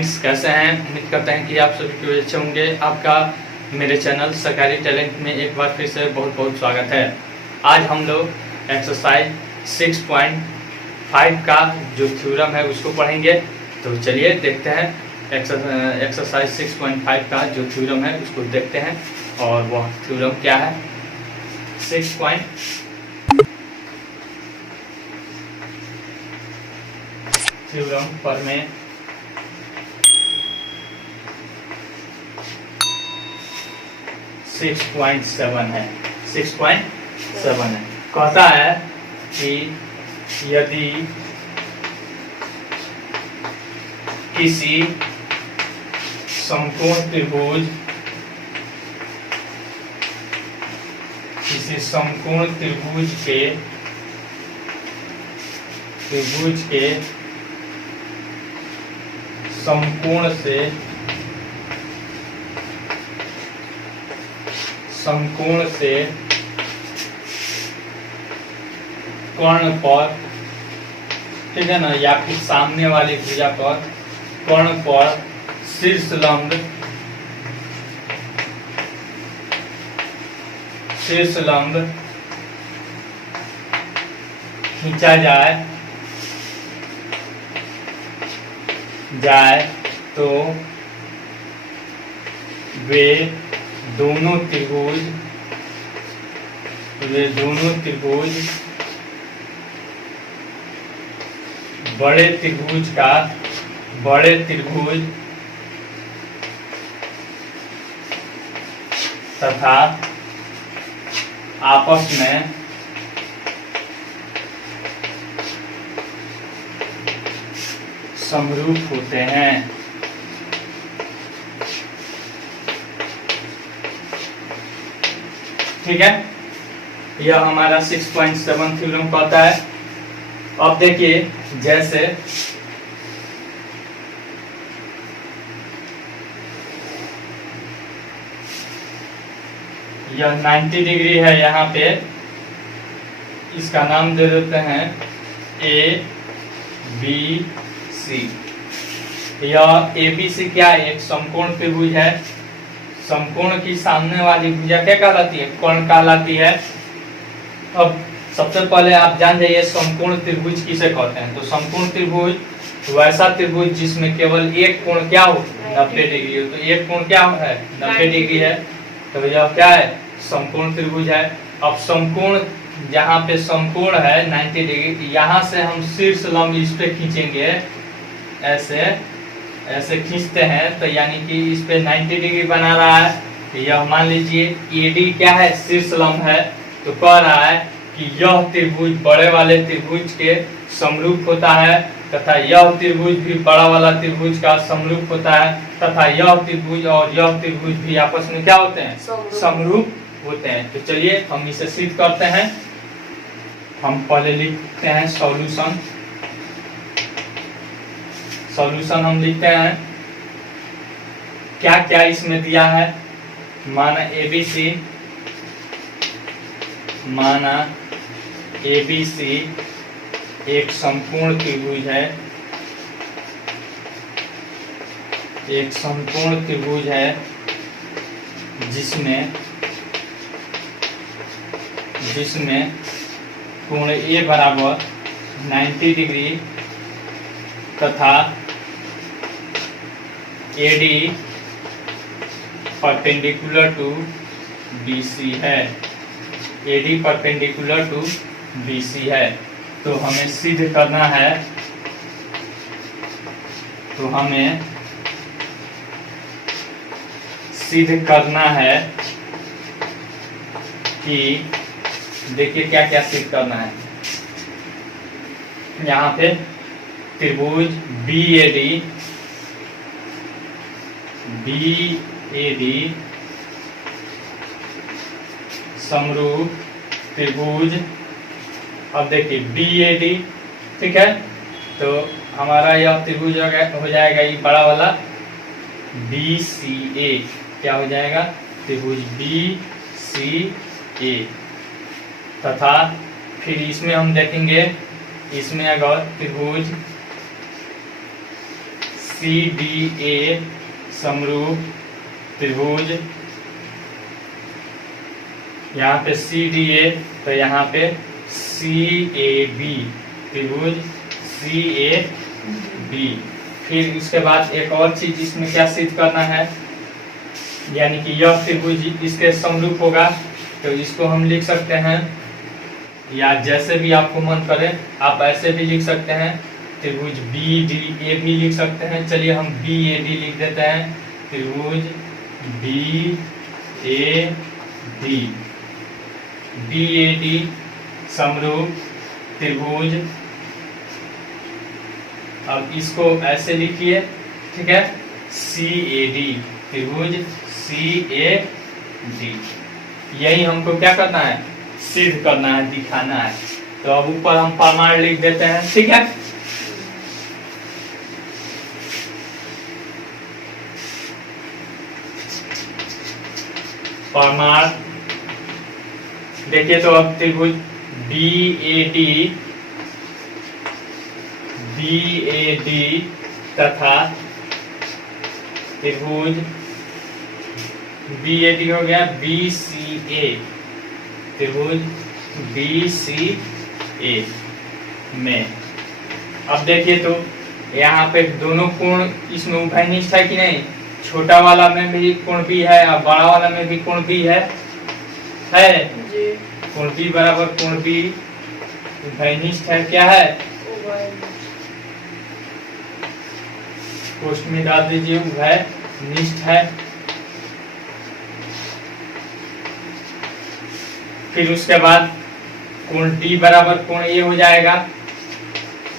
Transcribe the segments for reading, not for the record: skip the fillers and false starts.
Friends, कैसे हैं? उम्मीद करते हैं कि आप सभी के अच्छे होंगे। आपका मेरे चैनल सरकारी टैलेंट में एक बार फिर से बहुत बहुत स्वागत है। आज हम लोग एक्सरसाइज 6.5 का जो थ्योरम है उसको पढ़ेंगे। तो चलिए देखते हैं एक्सरसाइज 6.5 का जो थ्योरम है उसको देखते हैं। और वह थ्योरम क्या है? 6 थ्योरम पर में 6.7 है। 6.7 है। कहता है कि यदि किसी समकोण त्रिभुज के समकोण से कर्ण पर, ठीक है ना, या फिर सामने वाली भुजा पर कर्ण पर शीर्ष लंब खींचा जाए तो वे दोनों त्रिभुज बड़े त्रिभुज तथा आपस में समरूप होते हैं। ठीक है, यह हमारा 6.7 थ्योरम कहता है। अब देखिए, जैसे यह 90 डिग्री है, यहाँ पे इसका नाम दे देते हैं ABC। यह ABC क्या है? एक समकोण त्रिभुज है। समकोण की सामने वाली भुजा क्या कहलाती है? कर्ण कहलाती है। अब सबसे पहले आप जान जाइए समकोण त्रिभुज किसे कहते हैं। तो समकोण त्रिभुज वैसा त्रिभुज जिसमें केवल एक कोण क्या हो? 90 डिग्री हो। तो एक कोण क्या है? 90 डिग्री है। तो यह क्या है? समकोण त्रिभुज है। अब समकोण, जहाँ पे समकोण है 90 डिग्री, यहाँ से हम शीर्ष लंब इस पे खींचेंगे, ऐसे खींचते हैं, तो यानी कि इस पे 90 डिग्री बना रहा है। तो यह मान लीजिए AD क्या है? शीर्ष लंब है। तो कह रहा है कि यह त्रिभुज बड़े वाले त्रिभुज के समरूप होता है, तथा यह त्रिभुज भी बड़ा वाला त्रिभुज का समरूप होता है, तथा यह त्रिभुज और यह त्रिभुज भी आपस में क्या होते हैं? समरूप होते हैं। तो चलिए हम इसे सिद्ध करते हैं। हम पहले लिखते हैं सॉल्यूशन हम लिखते हैं। क्या क्या इसमें दिया है? माना ABC एक समकोण त्रिभुज है, जिसमें कोण A बराबर 90 डिग्री तथा AD परपेंडिकुलर टू BC है। AD परपेंडिकुलर टू BC है। तो हमें सिद्ध करना है, कि देखिए क्या क्या सिद्ध करना है। यहाँ पे त्रिभुज BAD समरूप त्रिभुज। अब देखिए BAD, ठीक है, तो हमारा यह त्रिभुज हो जाएगा ये बड़ा वाला BCA। क्या हो जाएगा? त्रिभुज BCA। तथा फिर इसमें हम देखेंगे, इसमें अगर त्रिभुज CDA समरूप त्रिभुज, यहाँ पे CDA तो यहाँ पे CAB त्रिभुज CAB। फिर उसके बाद एक और चीज इसमें क्या सिद्ध करना है, यानी कि यह त्रिभुज इसके समरूप होगा, तो इसको हम लिख सकते हैं, या जैसे भी आपको मन करे आप ऐसे भी लिख सकते हैं, त्रिभुज BDAB लिख सकते हैं। चलिए हम BAD लिख देते हैं, त्रिभुज BAD समरूप त्रिभुज। अब इसको ऐसे लिखिए, ठीक है, CAD त्रिभुज CAD। यही हमको क्या करना है, सिद्ध करना है, दिखाना है। तो अब ऊपर हम प्रमाण लिख देते हैं, ठीक है। प्रमाण देखिए, तो अब त्रिभुज BAD तथा त्रिभुज BAD हो गया BCA, त्रिभुज BCA में। अब देखिए तो यहाँ पे दोनों कोण इसमें उभयनिष्ठ है कि नहीं, छोटा वाला में भी कोण B है और बड़ा वाला में भी कोण B है जी। कोण B बराबर कोण B उभयनिष्ठ है, क्या है, कोष्ठ में डाल दीजिए, उभयनिष्ठ है। फिर उसके बाद कोण D बराबर कोण A हो जाएगा,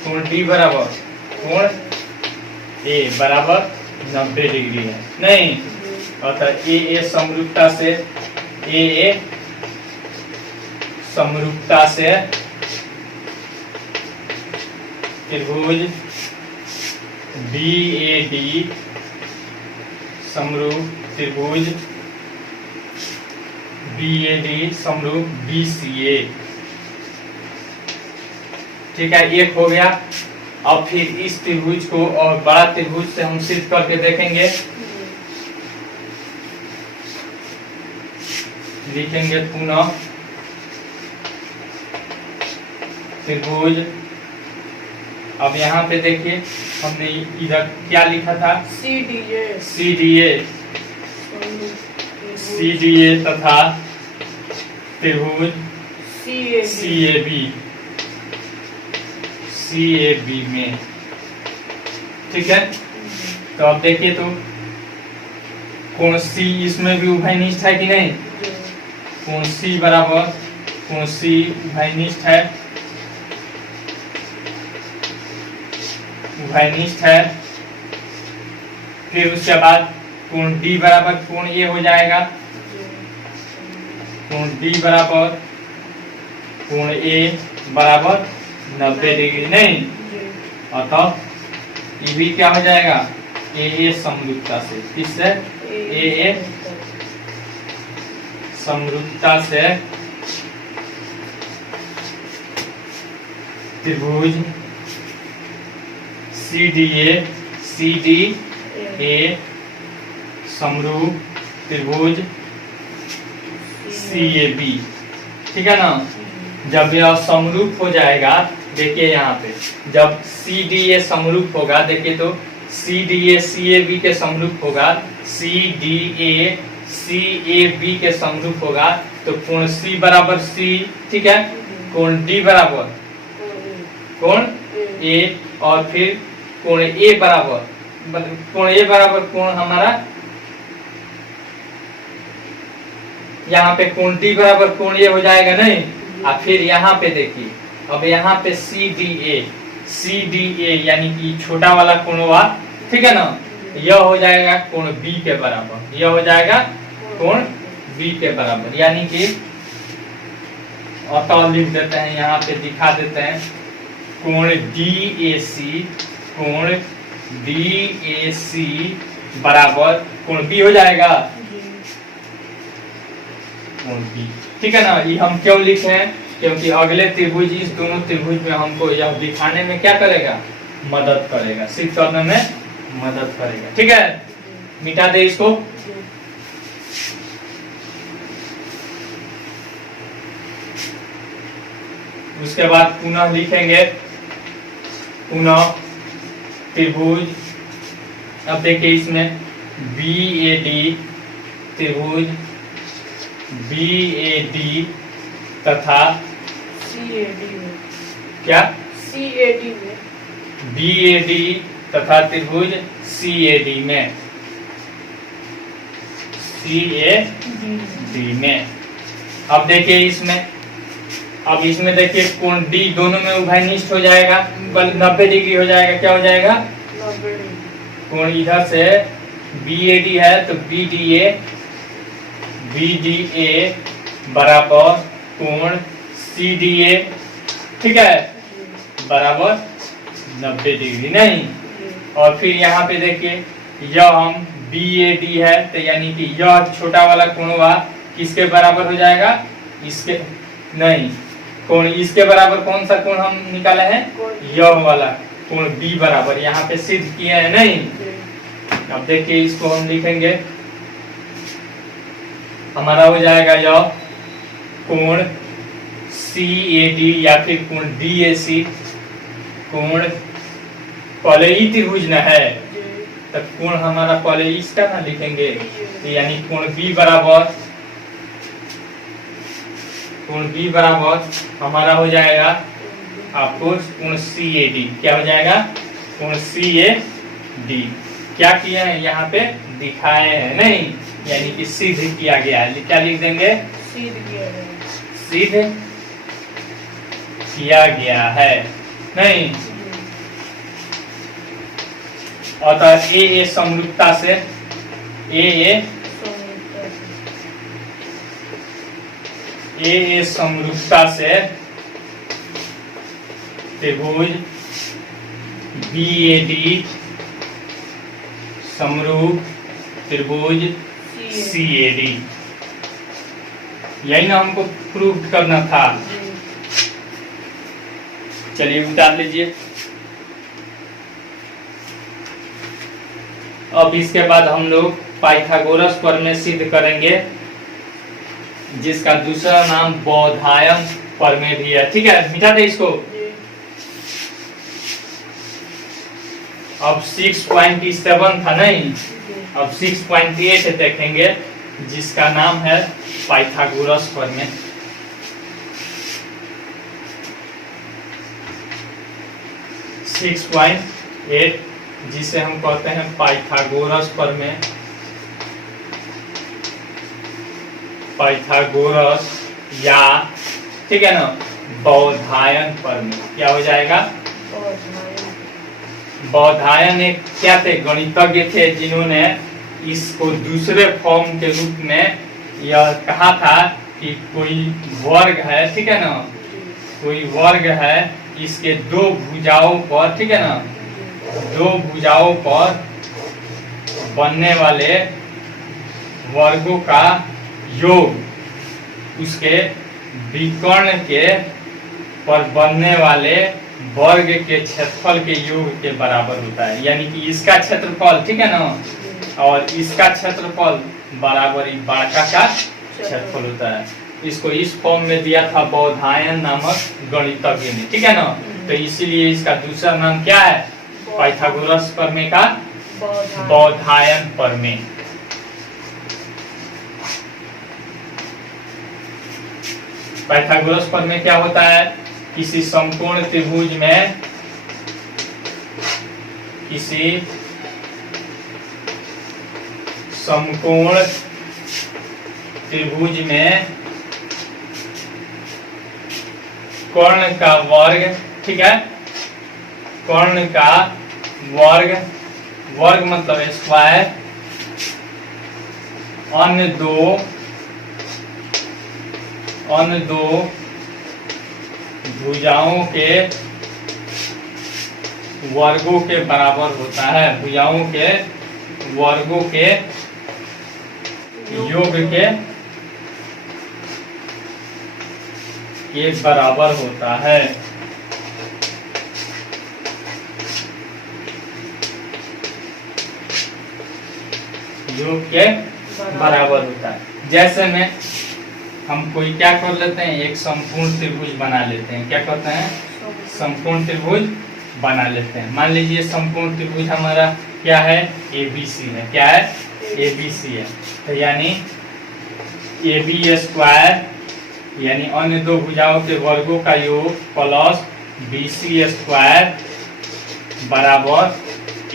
कोण D बराबर कोण A बराबर 90 डिग्री है, नहीं, अतः AA समरूपता से, AA समरूपता से त्रिभुज BAD समरूप त्रिभुज BAD समरूप BCA, ठीक है, एक हो गया। अब फिर इस त्रिभुज को और बड़ा त्रिभुज से हम सिद्ध करके देखेंगे, लिखेंगे पुनः त्रिभुज। अब यहाँ पे देखिए हमने इधर क्या लिखा था, CDA तथा त्रिभुज CAB में, ठीक है। तो अब देखिए तो कोण C इसमें भी उभयनिष्ठ है कि नहीं, कोण C बराबर कोण C उभयनिष्ठ है, उभयनिष्ठ है। फिर उसके बाद कोण D बराबर कोण A हो जाएगा, कोण D बराबर कोण A बराबर 90 डिग्री, नहीं, अतः ये भी क्या हो जाएगा, AA समरूपता से, किससे, AA समरूपता से त्रिभुज CDA समरूप त्रिभुज CAB, ठीक है ना। जब यह समरूप हो जाएगा, देखिए यहाँ पे जब CDA समरूप होगा, देखिए तो CDA CAB के समरूप होगा, CDA CAB के समरूप होगा, तो कोण C बराबर C, ठीक है, कोण D बराबर कोण A, और फिर कोण A बराबर, कोण A बराबर कोण हमारा, यहाँ पे कोण D बराबर कोण A हो जाएगा, नहीं। और फिर यहाँ पे देखिए, अब यहाँ पे CDA यानी कि छोटा वाला कोणवा, ठीक है ना, यह हो जाएगा कोण B के बराबर, यह हो जाएगा कोण B के बराबर, यानी कि अतः लिख देते हैं, यहाँ पे दिखा देते हैं, कोण DAC बराबर कोण B हो जाएगा, कोण B, ठीक है ना। ये हम क्यों लिखे हैं, क्योंकि अगले त्रिभुज, इस दोनों त्रिभुज में हमको यह दिखाने में क्या करेगा, मदद करेगा, सिद्ध करने में मदद करेगा। ठीक है, मिटा दे इसको। उसके बाद पुनः लिखेंगे, पुनः त्रिभुज। अब देखिए इसमें BAD त्रिभुज BAD तथा CAD में, क्या CAD में, BAD तथा त्रिभुज CAD में, CAD में। अब देखिए इसमें, अब इसमें देखिए कोण D दोनों में उभयनिष्ठ हो जाएगा, 90 डिग्री हो जाएगा। क्या हो जाएगा? 90 डिग्री। कोण इधर से BAD है तो BDA बराबर कोण CDA, ठीक है, बराबर 90 डिग्री। नहीं, और फिर यहाँ पे देखिए यह हम BAD है तो यानी कि यह छोटा वाला कोण हुआ किसके बराबर हो जाएगा? इसके नहीं, कोण इसके बराबर कौन सा कोण हम निकाले हैं? यह वाला कोण B बराबर, यहाँ पे सिद्ध किए हैं। नहीं, अब देखिए इसको हम लिखेंगे, हमारा हो जाएगा यह कोण CAD या फिर कोण DAC। कोण पहले ही त्रिभुज न है तब कोण हमारा पहले इसका ना लिखेंगे, यानी कोण B बराबर, कोण B बराबर हमारा हो जाएगा आपको कोण CAD। क्या हो जाएगा? कोण CAD। क्या किए हैं यहाँ पे दिखाए हैं, नहीं, यानी कि सिद्ध किया गया है। क्या लिख देंगे? सिद्ध किया गया, सिद्ध किया गया है। नहीं, अतः AA समरूपता से, AA समरूपता से त्रिभुज BAD समरूप त्रिभुज CAD। यही ना हमको प्रूव करना था। चलिए उतार लीजिए। अब इसके बाद हम लोग पाइथागोरस प्रमेय सिद्ध करेंगे, जिसका दूसरा नाम बौधायन प्रमेय भी है। ठीक है, मिटा दे इसको। अब 6.7 था, नहीं, अब 6.8 देखेंगे, जिसका नाम है पाइथागोरस प्रमेय। सिक्स पॉइंट 8 जिसे हम कहते हैं पाइथागोरस प्रमेय। पाइथागोरस या, ठीक है ना, बौधायन प्रमेय। क्या हो जाएगा? बौधायन एक क्या थे? गणितज्ञ थे, जिन्होंने इसको दूसरे फॉर्म के रूप में यह कहा था कि कोई वर्ग है, ठीक है ना, कोई वर्ग है, इसके दो भुजाओं पर, ठीक है ना, दो भुजाओं पर बनने वाले वर्गों का योग उसके विकर्ण के पर बनने वाले वर्ग के क्षेत्रफल के योग के बराबर होता है। यानी कि इसका क्षेत्रफल, ठीक है ना, और इसका क्षेत्रफल बराबर ही बड़का का क्षेत्रफल होता है। इसको इस फॉर्म में दिया था बौधायन नामक गणितज्ञ ने, ठीक है ना। तो इसीलिए इसका दूसरा नाम क्या है? पाइथागोरस प्रमेय का बौधायन प्रमेय। पाइथागोरस प्रमेय क्या होता है? किसी समकोण त्रिभुज में, किसी समकोण त्रिभुज में कर्ण का वर्ग, ठीक है, कर्ण का वर्ग, वर्ग मतलब स्क्वायर, अन्य दो भुजाओं के वर्गों के बराबर होता है। भुजाओं के वर्गों के योग के बराबर होता है। योग के बराबर होता है। जैसे में हम कोई क्या कर लेते हैं, एक संपूर्ण त्रिभुज बना लेते हैं। क्या करते हैं, संपूर्ण त्रिभुज बना लेते हैं। मान लीजिए संपूर्ण त्रिभुज हमारा क्या है, एबीसी है। क्या है, एबीसी है। तो यानी AB स्क्वायर यानी अन्य दो भुजाओं के वर्गों का योग प्लस BC स्क्वायर बराबर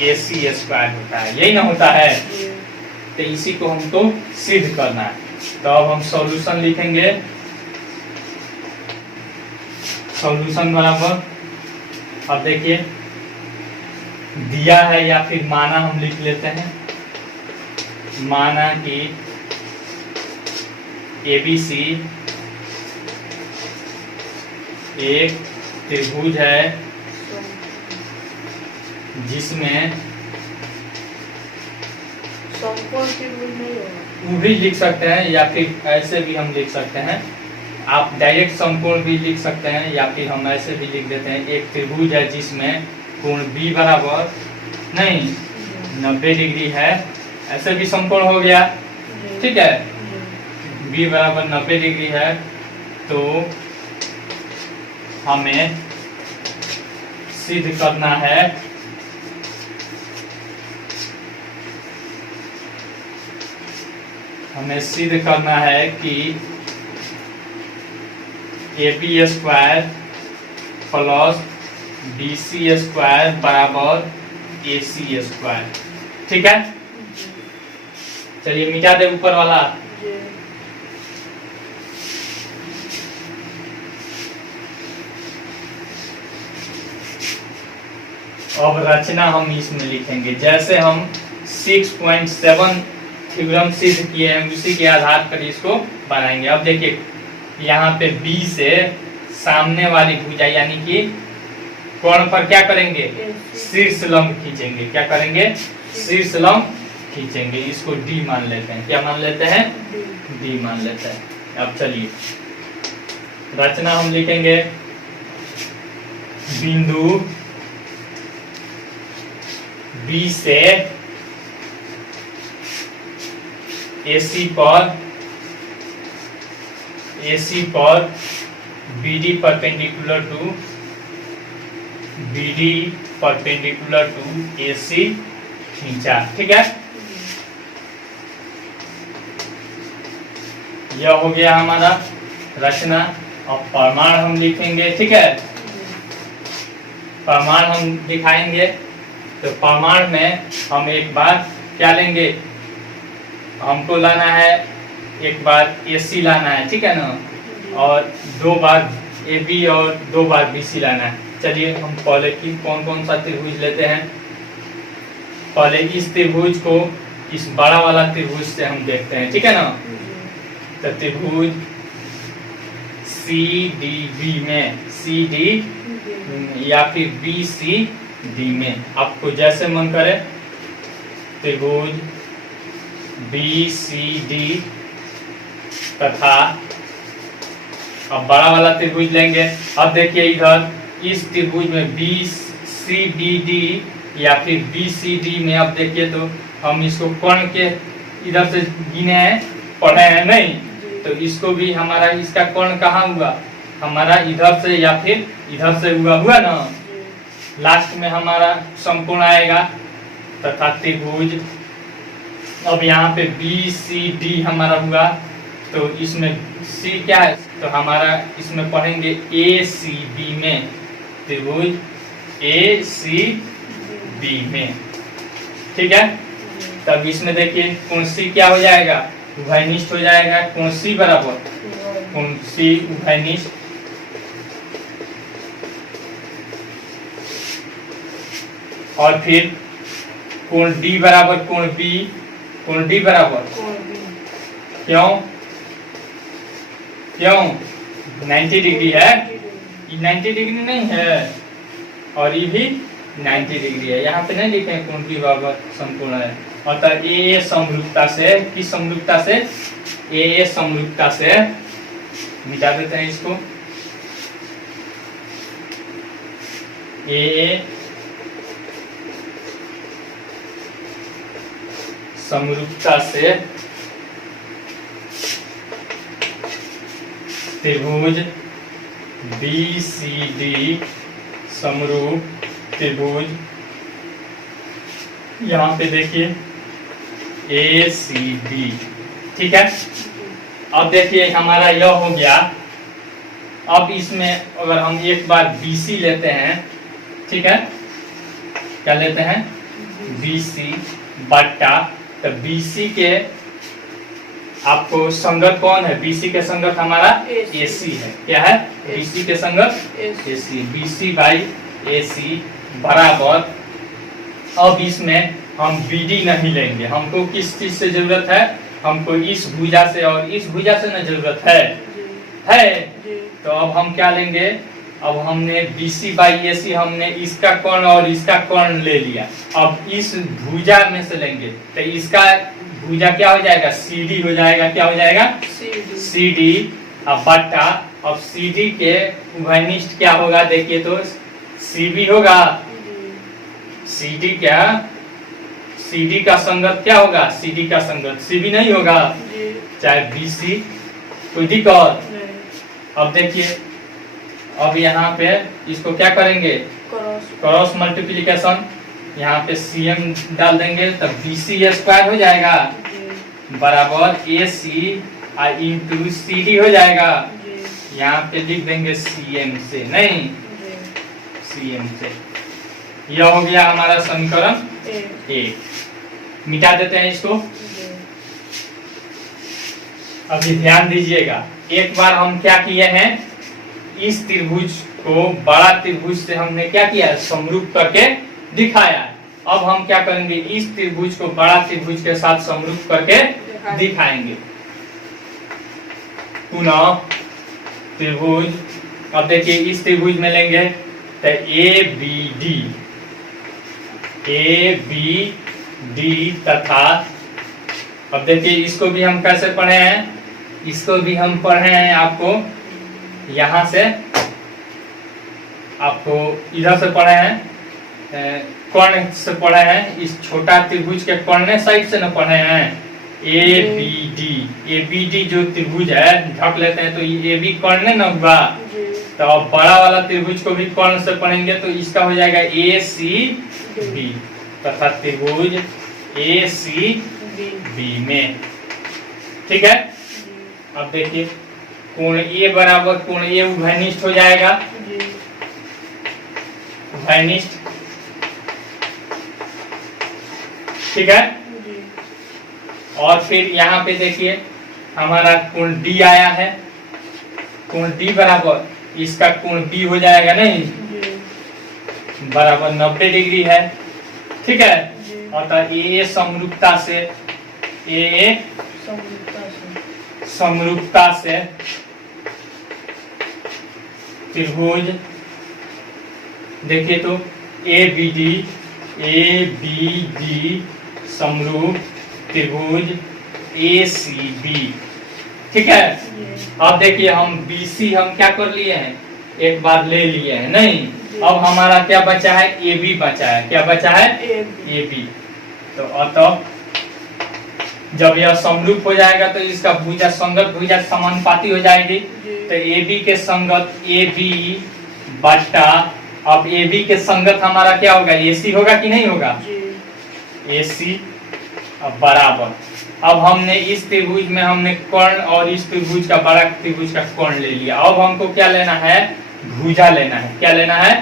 AC स्क्वायर होता है। यही ना होता है। तो इसी को हमको सिद्ध करना है। तो अब हम सॉल्यूशन लिखेंगे। सॉल्यूशन बराबर, अब देखिए दिया है या फिर माना हम लिख लेते हैं। माना कि ABC एक त्रिभुज है जिसमें संपूर्ण त्रिभुज नहीं होगा। वो भी लिख सकते हैं या फिर ऐसे भी हम लिख सकते हैं। आप डायरेक्ट संपूर्ण भी लिख सकते हैं या फिर हम ऐसे भी लिख देते हैं। एक त्रिभुज है जिसमें कोण B बराबर नहीं 90 डिग्री है, ऐसे भी संपूर्ण हो गया। ठीक है, B बराबर 90 डिग्री है। तो हमें सिद्ध करना है कि AB square plus BC square बराबर AC स्क्वायर। ठीक है, चलिए मिटा दे ऊपर वाला। अब रचना हम इसमें लिखेंगे। जैसे हम 6.7 थ्योरम सिद्ध किए हैं उसी के आधार पर इसको बनाएंगे। अब देखिए यहाँ पे B से सामने वाली भुजा यानी कि कोण पर क्या करेंगे, शीर्ष लंब खींचेंगे। क्या करेंगे, शीर्ष लंब खींचेंगे। इसको D मान लेते हैं। क्या मान लेते हैं, D मान लेते हैं। अब चलिए रचना हम लिखेंगे। बिंदु B से AC पर BD परपेंडिकुलर टू AC खींचा। ठीक है, यह हो गया हमारा रचना। अब प्रमाण हम लिखेंगे। ठीक है, प्रमाण हम दिखाएंगे। तो प्रमाण में हम एक बार क्या लेंगे, हमको लाना है एक बार AC लाना है। ठीक है ना, और 2 बार AB और 2 बार BC लाना है। चलिए हम पहले की कौन कौन सा त्रिभुज लेते हैं। पहले इस त्रिभुज को इस बड़ा वाला त्रिभुज से हम देखते हैं। ठीक है ना, तो त्रिभुज CDB में CD या फिर BCD में आपको जैसे मन करे त्रिभुज BCD तथा अब बड़ा वाला त्रिभुज लेंगे। अब देखिए इधर इस त्रिभुज में BCDD या फिर BCD में अब देखिए तो हम इसको कोण के इधर से गिने हैं, पढ़े हैं नहीं, तो इसको भी हमारा इसका कोण कहाँ हुआ, हमारा इधर से या फिर इधर से हुआ ना। लास्ट में हमारा संपूर्ण आएगा तथा त्रिभुज। अब यहाँ पे BCD हमारा हुआ तो इसमें C क्या है, तो हमारा इसमें पढ़ेंगे ACB में, त्रिभुज ACB में। ठीक है, तब इसमें देखिए कोण C क्या हो जाएगा, उभयनिष्ठ हो जाएगा। कोण C बराबर कोण C उभयनिष्ठ। और फिर कोण D बराबर कोण B, कोण D बराबर क्यों 90 डिग्री है। ये 90 डिग्री नहीं है और ये भी 90 डिग्री है। यहाँ पे नहीं लिखे कोण B बराबर संपूर्ण है। अतः AA समरूपता से, किस समरूपता से, AA समरूपता से मिटा देते हैं इसको। AA समरूपता से त्रिभुज BCD समरूप त्रिभुज, यहाँ पे देखिए ACD। ठीक है, अब देखिए हमारा यह हो गया। अब इसमें अगर हम एक बार BC लेते हैं, ठीक है, क्या लेते हैं BC बट्टा, तो BC के आपको संगत कौन है? BC के संगत हमारा AC है। क्या है? BC के संगत AC, BC बाई AC बराबर। अब इसमें हम BD नहीं लेंगे, हमको किस चीज से जरूरत है? हमको इस भुजा से और इस भुजा से न जरूरत है। तो अब हम क्या लेंगे? अब हमने BC बाई AC हमने इसका कोण और इसका कोण ले लिया। अब इस भुजा में से लेंगे तो इसका भुजा क्या हो जाएगा? CD हो जाएगा। क्या हो जाएगा? CD। अब बट्टा, अब CD के उभयनिष्ठ क्या होगा? देखिए तो CB होगा। CD क्या? CD का संगत क्या होगा? CD का संगत CB नहीं होगा, चाहे BC। कोई दिक्कत? अब देखिए, अब यहाँ पे इसको क्या करेंगे? क्रॉस मल्टीप्लिकेशन, यहाँ पे CM डाल देंगे तब BC स्क्वायर हो जाएगा बराबर AC इंटू CD हो जाएगा। यहाँ पे लिख देंगे CM से, नहीं CM से। यह हो गया हमारा समीकरण 1। मिटा देते हैं इसको। अभी ध्यान दीजिएगा, एक बार हम क्या किए हैं, इस त्रिभुज को बड़ा त्रिभुज से हमने क्या किया? समरूप करके दिखाया। अब हम क्या करेंगे? इस त्रिभुज को बड़ा त्रिभुज के साथ समरूप करके दिखाएंगे। पुनः त्रिभुज, अब देखिए इस त्रिभुज में लेंगे तो ABD तथा, अब देखिए इसको भी हम कैसे पढ़े हैं? इसको भी हम पढ़े हैं आपको यहाँ से, आपको इधर से पढ़े हैं, कर्ण से पढ़े हैं। इस छोटा त्रिभुज के कर्ण साइड से न पढ़े हैं। ABD जो त्रिभुज है, ढक लेते हैं तो ये भी कर्ण न हुआ। तो अब बड़ा वाला त्रिभुज को भी कर्ण से पढ़ेंगे तो इसका हो जाएगा ACB तथा त्रिभुज ACB में। ठीक है, अब देखिए कोण A बराबर कोण A उभयनिष्ठ हो जाएगा। उभयनिष्ठ, ठीक है। और फिर यहाँ पे देखिए हमारा कोण D आया है। कोण D बराबर इसका कोण B हो जाएगा, नहीं बराबर 90 डिग्री है। ठीक है, अतः A समरूपता से, A समरूपता से त्रिभुज, देखिए तो ABD समरूप त्रिभुज ACB। ठीक है, अब देखिए हम BC हम क्या कर लिए हैं? एक बार ले लिए हैं, नहीं। अब हमारा क्या बचा है? AB बचा है। क्या बचा है? AB। तो अतः जब यह समरूप हो जाएगा तो इसका भुजा संगत भुजा समानुपाती हो जाएगी। तो AB के संगत AB बट्टा, अब AB के संगत हमारा क्या होगा? AC होगा कि नहीं होगा? AC अब बराबर। अब हमने इस त्रिभुज में हमने कर्ण और इस त्रिभुज का बड़ा त्रिभुज का कोण ले लिया। अब हमको क्या लेना है? भुजा लेना है। क्या लेना है?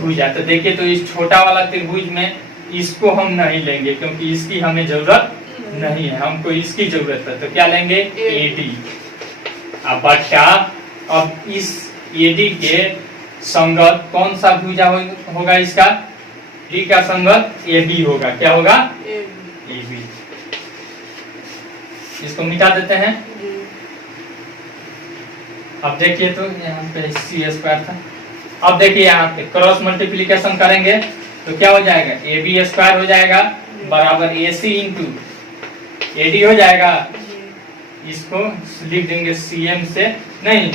भुजा। तो देखिए तो इस छोटा वाला त्रिभुज में इसको हम नहीं लेंगे क्योंकि इसकी हमें जरूरत नहीं है, हमको इसकी जरूरत है। तो क्या लेंगे? AD। अब बट्टा, अब इस AD के संगत कौन सा भुजा होगा? इसका D का संगत AB होगा। क्या होगा? AB। इसको मिटा देते हैं। अब देखिए तो यहाँ पे C स्क्वायर था। अब देखिए यहाँ पे क्रॉस मल्टीप्लिकेशन करेंगे तो क्या हो जाएगा? AB स्क्वायर हो जाएगा बराबर AC इंटू AD हो जाएगा। इसको लिख देंगे CM से, नहीं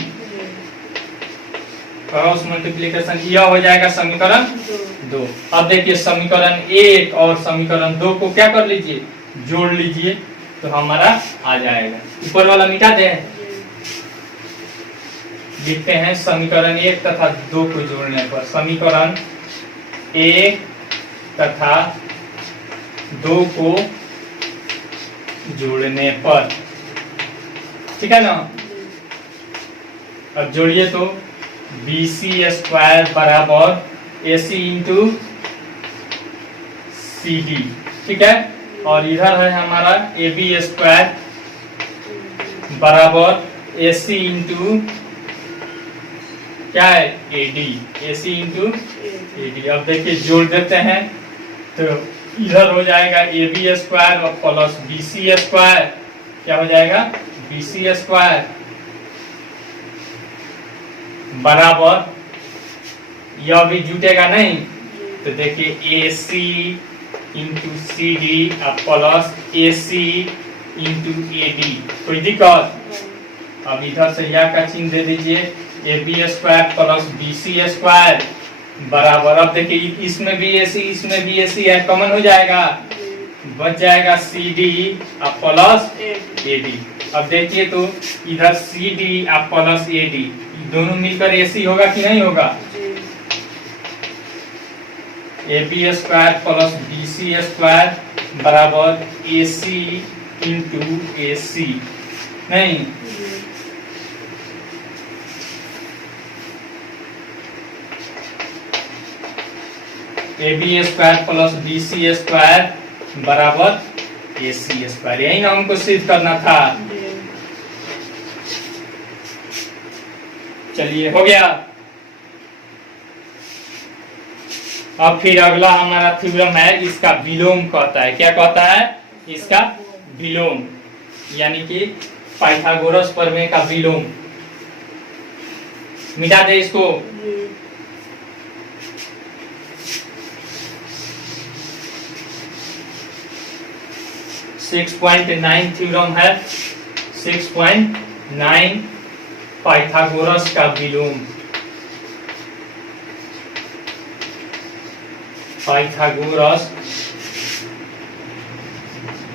क्रॉस मल्टीप्लिकेशन, यह हो जाएगा समीकरण 2। अब देखिए समीकरण 1 और समीकरण 2 को क्या कर लीजिए? जोड़ लीजिए तो हमारा आ जाएगा। ऊपर वाला मिटा दें। जी। लिखते हैं समीकरण 1 तथा 2 को जोड़ने पर, समीकरण 1 तथा 2 को जोड़ने पर, ठीक है ना। जी। अब जोड़िए तो BC स्क्वायर बराबर AC इंटू CD, ठीक है। और इधर है हमारा AB स्क्वायर बराबर AC इंटू क्या है AD, AC इंटू AD। अब देखिए जोड़ देते हैं तो इधर हो जाएगा AB स्क्वायर और प्लस BC स्क्वायर, क्या हो जाएगा BC स्क्वायर बराबर, यह भी जुटेगा नहीं तो देखिए AC into CD plus AC into AD, कोई दिक्कत। अब इधर से यह का चिन्ह दे दीजिए AB square plus BC square बराबर, अब देखिए इसमें भी AC इसमें भी AC है, कॉमन हो जाएगा, बच जाएगा CD प्लस AD। अब देखिए तो इधर CD प्लस AD दोनों मिलकर AC होगा कि नहीं होगा। AB square plus BC square बराबर AC इंटू AC, नहीं AB square plus BC square बराबर AC स्क्वायर, यही ना हमको सिद्ध करना था। चलिए हो गया। अब फिर अगला हमारा थ्योरम है, इसका विलोम कहता है, क्या कहता है इसका विलोम, यानी कि पाइथागोरस प्रमेय का विलोम। मिटा दे इसको। 6.9 थ्योरम है, 6.9 पाइथागोरस का विलोम, पाइथागोरस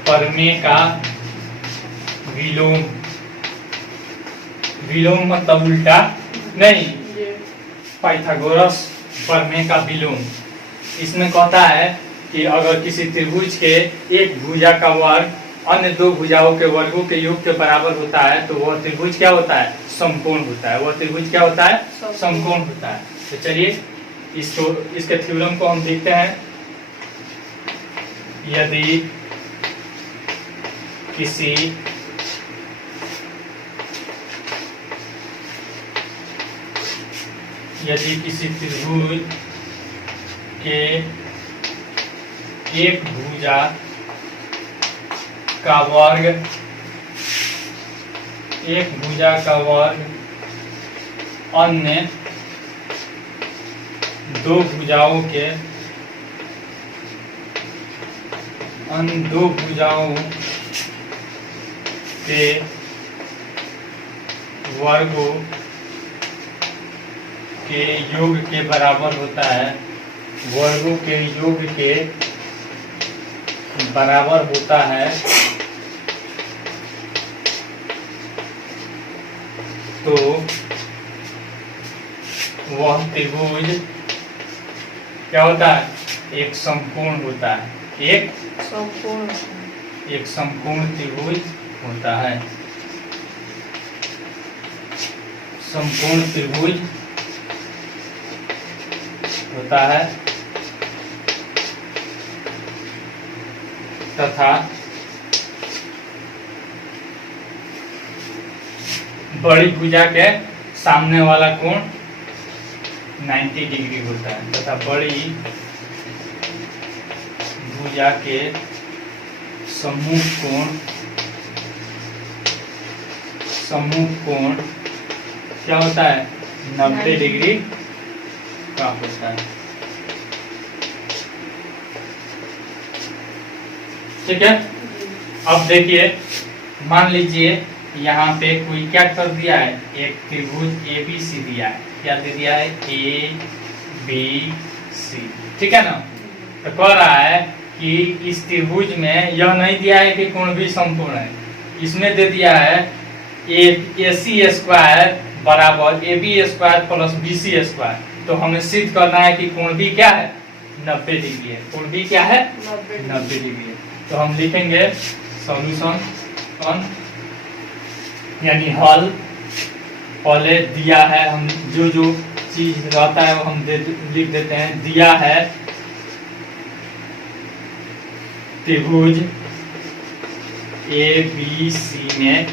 प्रमेय का विलोम, विलोम मतलब उल्टा नहीं, पाइथागोरस प्रमेय का विलोम। इसमें कहता है कि अगर किसी त्रिभुज के एक भुजा का वर्ग अन्य दो भुजाओं के वर्गों के योग के बराबर होता है तो वह त्रिभुज क्या होता है, समकोण होता है। वह त्रिभुज क्या होता है, समकोण होता है। तो चलिए इसको, इसके थ्योरम को हम देखते हैं। यदि किसी त्रिभुज के एक भुजा का वर्ग अन्य दो भुजाओं के वर्गों के योग के बराबर होता है, वर्गों के योग के बराबर होता है, तो वह त्रिभुज क्या होता है, एक समकोण होता है, एक समकोण त्रिभुज होता है। समकोण त्रिभुज होता है तथा बड़ी भुजा के सामने वाला कोण 90 डिग्री होता है तथा बड़ी भुजा के सम्मुख कोण क्या होता है, 90 डिग्री का होता है। ठीक है। अब देखिए, मान लीजिए यहाँ पे कोई क्या कर दिया है, एक त्रिभुज ABC दिया है, क्या दे दिया है, ABC, ठीक है ना। तो कह रहा है कि इस त्रिभुज में यह नहीं दिया है कि कोण भी समकोण है, इसमें दे दिया है AC स्क्वायर बराबर AB square plus BC square. तो हमें सिद्ध करना है कि कोण भी क्या है 90 डिग्री है। कोण भी क्या है 90 डिग्री है। तो हम लिखेंगे सॉल्यूशन यानी हल। पहले दिया है, हम जो जो चीज रहता है वो हम लिख देते हैं। दिया है त्रिभुज ABC में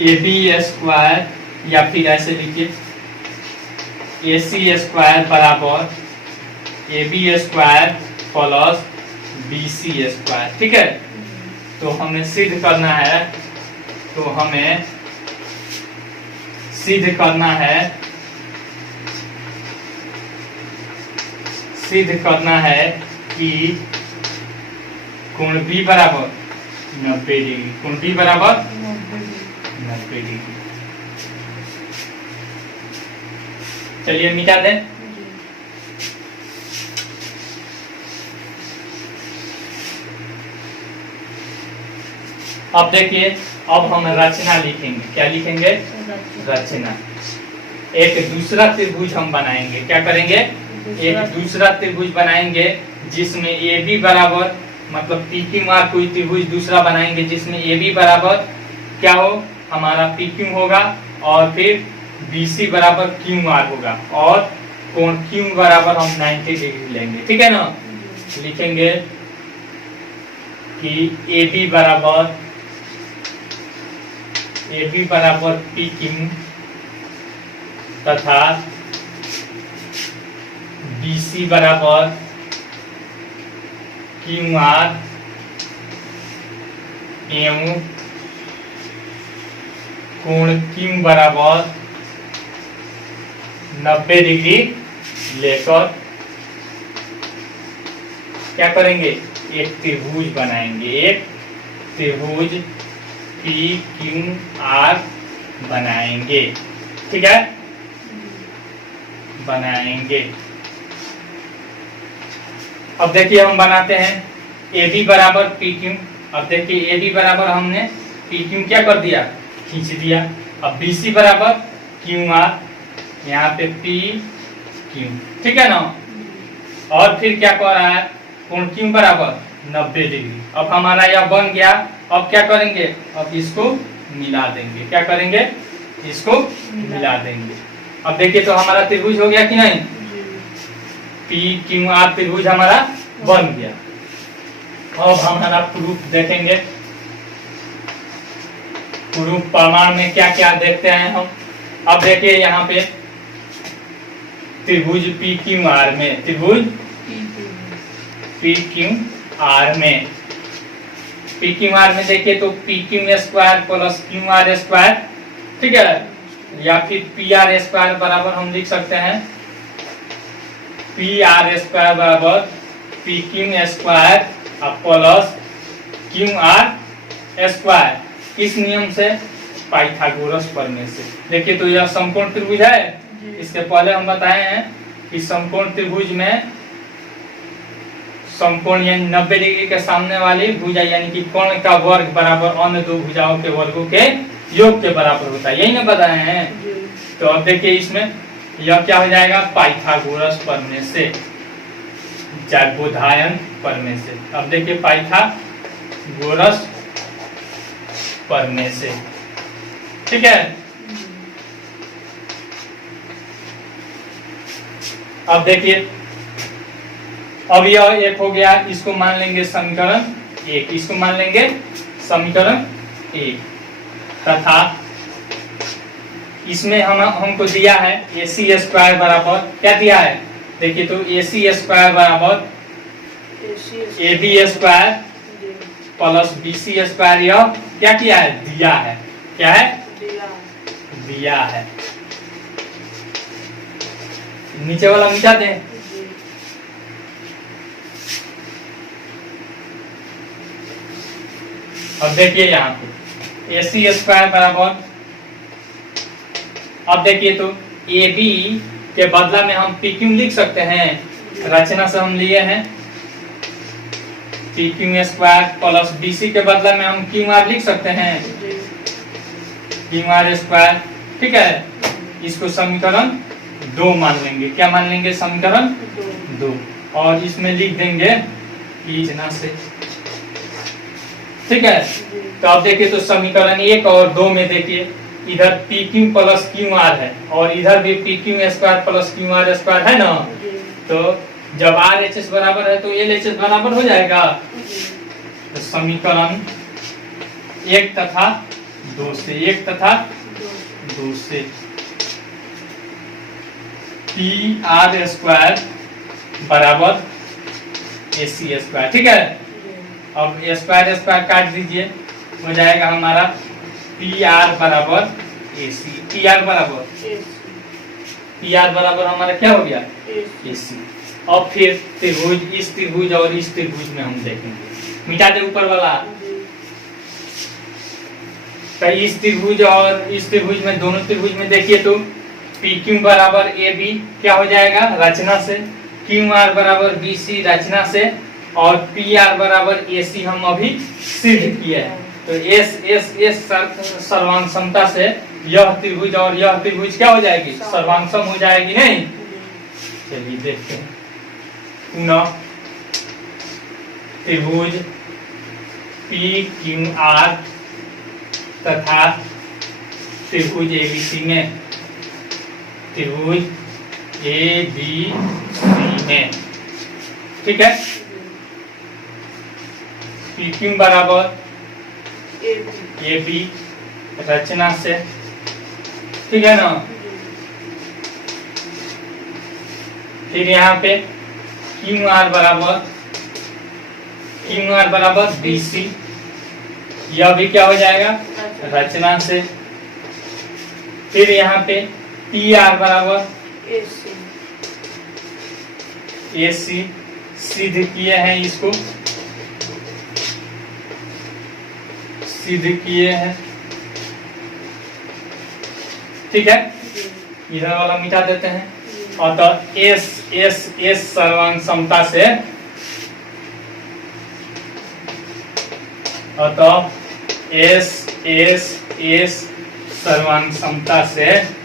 AB स्क्वायर या फिर ऐसे लिखिए AC स्क्वायर बराबर AB square plus BC square. ठीक है, तो हमें सिद्ध करना है, तो हमें सिद्ध करना है कि कोण B बराबर 90 डिग्री, कोण B बराबर 90 डिग्री। चलिए मिटा दें। अब देखिए, अब हम रचना लिखेंगे। क्या लिखेंगे? रचना। एक दूसरा त्रिभुज हम बनाएंगे। क्या करेंगे? एक दूसरा त्रिभुज बनाएंगे जिसमें AB बराबर, मतलब PQR कोई त्रिभुज दूसरा बनाएंगे जिसमें AB बराबर क्या हो, हमारा PQ होगा, और फिर BC बराबर QR होगा, और कोण Q बराबर हम 90 डिग्री लेंगे। ठीक है ना? लिखेंगे कि AB बराबर PQ तथा BC बराबर QR एवं कोण Q बराबर 90 डिग्री लेकर क्या करेंगे? एक त्रिभुज बनाएंगे। एक त्रिभुज PQR बनाएंगे। ठीक है, बनाएंगे। अब देखिए हम बनाते हैं AB बराबर PQ। अब देखिए AB बराबर हमने PQ क्या कर दिया, खींच दिया। अब BC बराबर QR, यहाँ पे PQ। ठीक है ना? और फिर क्या कर रहा है, कोण Q बराबर 90 डिग्री। अब हमारा यह बन गया। अब क्या करेंगे, अब इसको मिला देंगे। क्या करेंगे? इसको मिला देंगे। अब देखिए तो हमारा त्रिभुज हो गया कि नहीं? PQR त्रिभुज हमारा बन गया। अब हमारा प्रूफ देखेंगे। प्रूफ प्रमाण में क्या क्या देखते हैं हम। अब देखिए यहाँ पे त्रिभुज PQR में, त्रिभुज PQR में, PQR में देखिए तो PQ square plus QR square. ठीक है, या फिर PR स्क्वायर बराबर हम लिख सकते हैं PR स्क्वायर बराबर PQ square plus QR square. किस नियम से? पाइथागोरस प्रमेय से। देखिए तो यह समकोण त्रिभुज है। इसके पहले हम बताए हैं कि समकोण त्रिभुज में समकोण यानी 90 डिग्री के सामने वाली भुजा यानी कि कोण का वर्ग बराबर अन्य दो भुजाओं के वर्गों के योग के बराबर होता है। यही ना बताए हैं। तो अब देखिए इसमें यह क्या हो जाएगा, पाइथागोरस प्रमेय से, जार्बोधायन प्रमेय से। अब देखिए पाइथागोरस प्रमेय से। ठीक है, अब देखिए अब यह एक हो गया, इसको मान लेंगे समीकरण 1, इसको मान लेंगे समीकरण 1, तथा इसमें हमको दिया है AC स्क्वायर बराबर क्या दिया है, देखिए तो AC स्क्वायर बराबर AB square plus BC square, यह क्या किया है, दिया है। क्या है? दिया है। नीचे वाला मिटा दें। अब देखिए यहाँ पे AC स्क्वायर बराबर, अब देखिए तो AB के बदला में हम PQ लिख सकते हैं। रचना से हम लिए हैं P Q square plus B C के बदले में हम क्यू आर लिख सकते हैं, जी क्यू आर स्क्वायर। ठीक है, इसको समीकरण 2 मान लेंगे। क्या मान लेंगे? समीकरण 2। और इसमें लिख देंगे कि रचना से। ठीक है, तो अब देखिए तो समीकरण 1 और 2 में देखिए इधर P Q plus Q R है और इधर भी P Q square plus Q R square है ना। तो जब आर एच एस बराबर है तो एल एच एस बराबर हो जाएगा। तो समीकरण 1 तथा 2 से, 1 तथा 2 से पी आर स्क्वायर बराबर ए सी स्क्वायर। ठीक है, अब स्क्वायर स्क्वायर काट दीजिए, हो जाएगा हमारा पी आर बराबर ए सी। पी आर बराबर हमारा क्या हो गया? ए सी। अब फिर त्रिभुज, इस त्रिभुज और इस त्रिभुज में हम देखेंगे। मिटा दे ऊपर वाला। तो इस त्रिभुज और इस त्रिभुज में, दोनों त्रिभुज में देखिए तो पी क्यू बराबर ए बी क्या हो जाएगा? रचना से। क्यू आर बराबर बी सी रचना से। और पी आर बराबर ए सी हम अभी सिद्ध किए हैं। तो एस एस एस सर्वांग समता से यह त्रिभुज और यह त्रिभुज क्या हो जाएगी? सर्वांग सम हो जाएगी नहीं? चलिए देखते हैं। पुनः त्रिभुज पी क्यू आर तथा त्रिभुज एबीसी में, त्रिभुज ए बी सी में। ठीक है, पी क्यू बराबर ए बी रचना से। ठीक है ना। फिर यहाँ पे क्यू आर बराबर बी सी, यह भी क्या हो जाएगा? रचना से। फिर यहाँ पे पी आर बराबर ए सी सिद्ध किए हैं, इसको सिद्ध किए हैं। ठीक है, इधर वाला मिटा देते हैं। अतः एस एस एस सर्वांग समता से, अतः एस एस एस सर्वांग समता से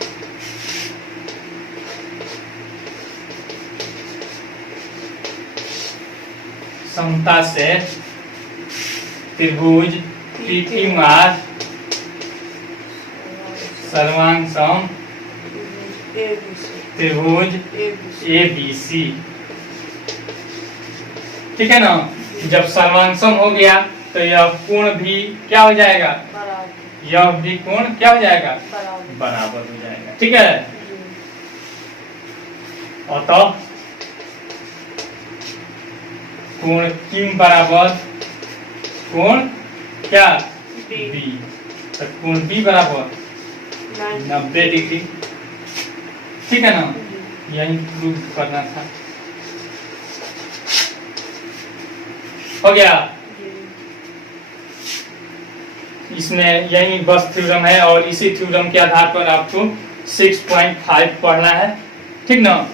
त्रिभुज पी क्यू आर सर्वांग सम त्रिभुज ए बी सी। ठीक है ना। जब सर्वांग सम हो गया तो यह कोण भी क्या हो जाएगा? यह भी कोण क्या हो जाएगा? बराबर हो जाएगा। ठीक है, अतः कोण क्यू बराबर कोण क्या? बी। तो कोण बी बराबर 90 डिग्री। ठीक है ना, यही प्रूव करना था। हो गया। इसमें यही बस थ्योरम है और इसी थ्योरम के आधार पर आपको 6.5 पढ़ना है। ठीक ना।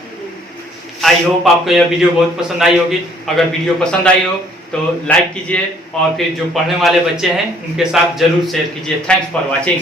आई होप आपको यह वीडियो बहुत पसंद आई होगी। अगर वीडियो पसंद आई हो तो लाइक कीजिए और फिर जो पढ़ने वाले बच्चे हैं उनके साथ जरूर शेयर कीजिए। Thanks for watching.